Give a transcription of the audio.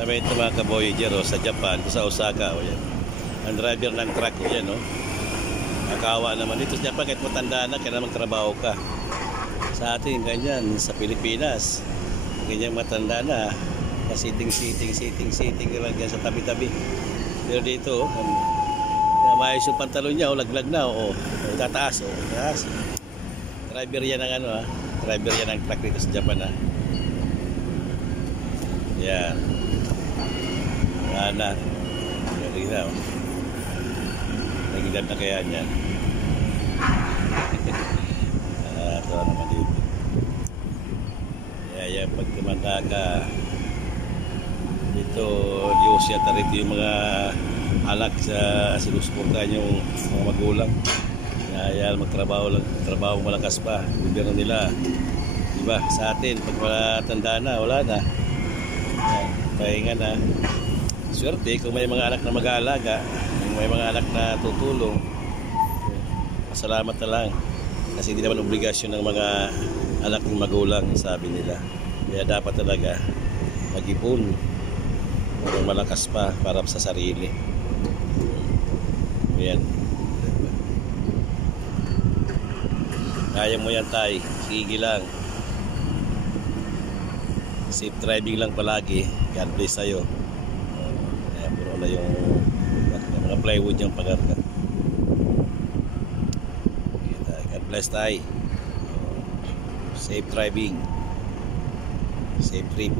Sabi ito mga ka-Voyager sa Japan, sa Osaka. O, yan. Ang driver ng truck o yan. Nakawa naman dito sa Japan kahit matanda na, kaya magtrabaho ka. Sa atin ganyan, sa Pilipinas, ganyan matanda na, siting lang yan sa tabi-tabi. Pero dito, maayos yung pantalon niya, laglag na, tataas, taas. Driver yan ng driver yan ng truck dito sa Japan. Yan. Ana. Galing na. Nagidad na kaya niyan. Ito naman dito. Yan, pag tumanda ka dito, Diyos yata rito yung mga alak sa sinusuportahan yung mga magulang. Yan, magtrabaho malakas pa. Gobyerno nila. Diba? Sa atin, pag matanda na, wala na. Yan, pahinga na. Swerte kung may mga anak na mag-aalaga, kung may mga anak na tutulong, masalamat na lang. Kasi hindi naman obligasyon ng mga anak ng magulang, sabi nila. Kaya dapat talaga mag-ipon para malakas pa para sa sarili. Ayan. Kaya mo yan, tay. Sige lang. Safe driving lang palagi. God bless sa'yo. Ayan, puro na yung mga plywood yung pagarga. God bless, tay. Safe driving. Safe trip.